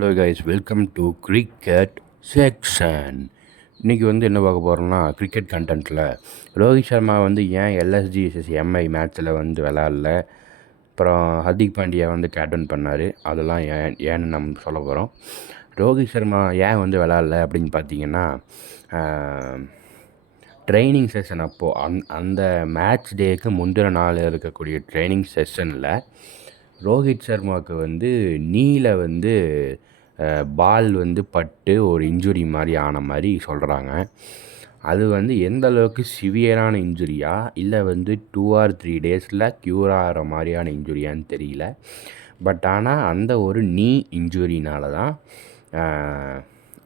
Hello guys, welcome to cricket section. இன்றைக்கி என்ன பார்க்க போகிறோம்னா, கிரிக்கெட் கண்டென்ட்டில் ரோஹித் சர்மா ஏன் எல்எஸ்ஜி vs எம்ஐ மேட்ச்சில் விளாட்ல, அப்புறம் ஹர்திக் பாண்டியா கேப்டன் பண்ணார், அதெல்லாம் ஏன்னு நம்ம சொல்ல போகிறோம். ரோஹித் சர்மா ஏன் விளாட்ல அப்படின்னு பார்த்தீங்கன்னா, ட்ரைனிங் செஷன் அப்போது அந்த மேட்ச் டேக்கு முந்தின நாள் இருக்கக்கூடிய ட்ரைனிங் செஷனில் ரோஹித் சர்மாவுக்கு நீல பால் பட்டு ஒரு இன்ஜுரி மாதிரி ஆன மாதிரி சொல்கிறாங்க. அது எந்த அளவுக்கு சிவியரான இன்ஜுரியா இல்லை 2 or 3 டேஸில் க்யூர் ஆகிற மாதிரியான இன்ஜுரியான்னு தெரியல. பட் ஆனால் அந்த ஒரு நீ இன்ஜுரினால தான்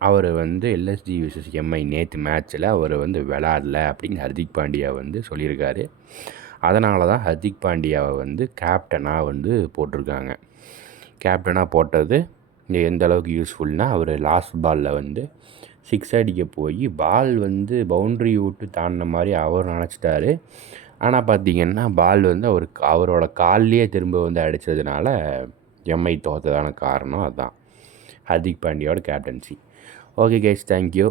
அவர் எல்எஸ்ஜி vs எம்ஐ நேற்று மேட்ச்சில் அவர் விளாடல அப்படின்னு ஹர்திக் பாண்டியா சொல்லியிருக்காரு. அதனால தான் ஹர்திக் பாண்டியாவை கேப்டனாக போட்டிருக்காங்க. கேப்டனாக போட்டது எந்த அளவுக்கு யூஸ்ஃபுல்னால், அவர் லாஸ்ட் பாலில் 6 அடிக்க போய் பால் பவுண்ட்ரி விட்டு தாண்டின மாதிரி அவர் நினச்சிட்டாரு. ஆனால் பார்த்திங்கன்னா பால் அவரோட கால்லையே திரும்ப அடித்ததுனால எம்ஐ தோற்றதான காரணம் அதுதான், ஹர்திக் பாண்டியாவோட கேப்டன்சி. Okay guys, thank you.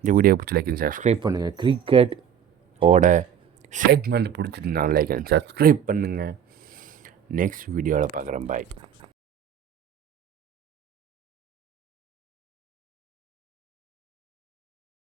இந்த வீடியோ பிடிச்சி லைக் அண்ட் சப்ஸ்கிரைப் பண்ணுங்கள். கிரிக்கெட் ஓட செக்மெண்ட் பிடிச்சிருந்தாலும் லைக் அண்ட் சப்ஸ்கிரைப் பண்ணுங்கள். நெக்ஸ்ட் வீடியோவில் பார்க்குறேன். பாய்.